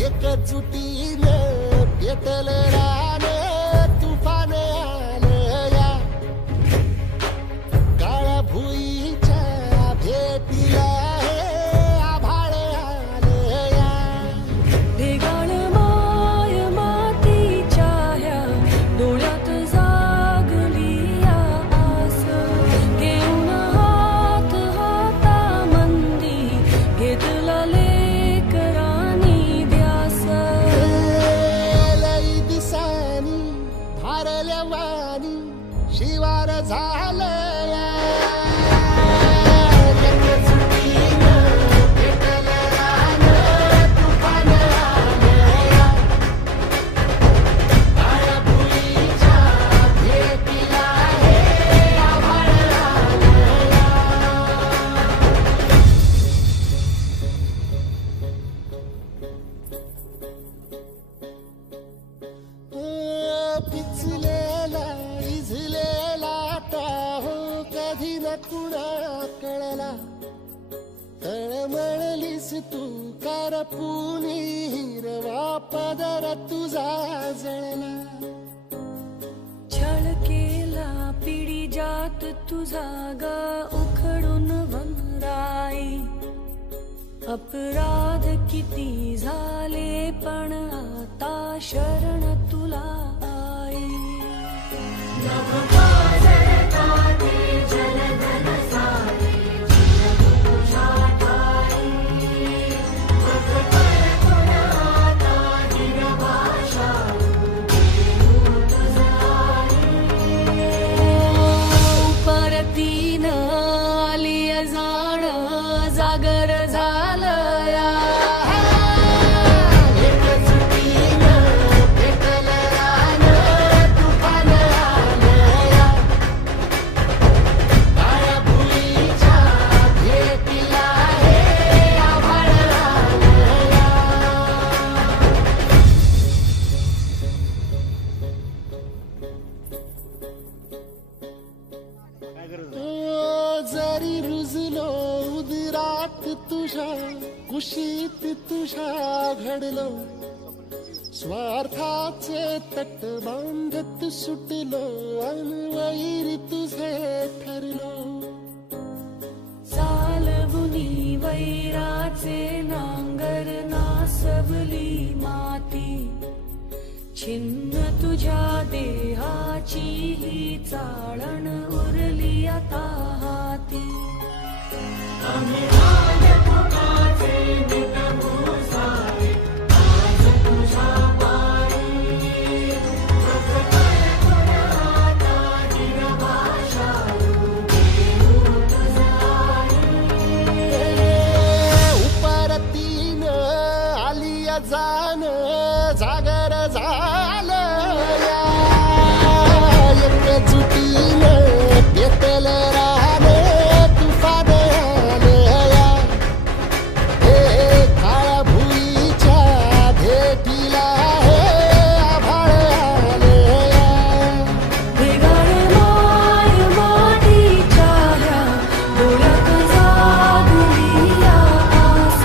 एकजुटीने पेटलं रान तुफान आलं या काळ्या भुईच्या भेटीला हे आभाळ आलं या ढेगाळ माय मातीच्या ह्या डोळ्यात जागली या आस घेऊन हात हातामंदी घेतला लेकरांनी ध्यास लई दिसानी भारल्या वाणी शिवार झालं या एकजुटीनं पेटलं रान तुफान आलं या काळ्या भुईच्या भेटीला हे आभाळ आलं या पिचलेला इझलेला टाहो कधी न कुणा कळला तळमळलीस तू करपुनी हिरवा पदर तुझा जळला छळ केला पिढी जात तुझा ग उखडून वनराई अपराध किती झाले पण आता शरण तुला आई परतीन आली जाण जागर झालं या एकजुटीनं पेटलं रान तुफान आलं या काळ्या भुईच्या भेटीला हे आभाळ आलं या जरी रुजलो उदरात तुझ्या कुशीत तुझ्या घडलो स्वार्थाचे तट बांधत सुटलो अनवैर तुझे ठरलो चालवुनी वैराचे नांगर नासवली माती छिन्न तुझ्या देहाची ही चाळण उरली आता हाती उपरतीनं आली जाण जागर झालं या एकजुटीनं पेटलं रान तुफान आलं या हे काळ्या भुईच्या भेटीला हे आभाळ आलं या ढेगाळ माय मातीच्या ह्या डोळ्यात जागली या आस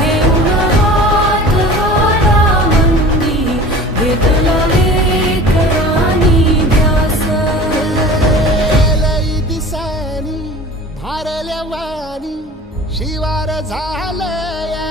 घेऊन हात हातामंदी घेतला लेकरांनी ध्यास लई दिसानी भारल्या वाणी शिवार झालं या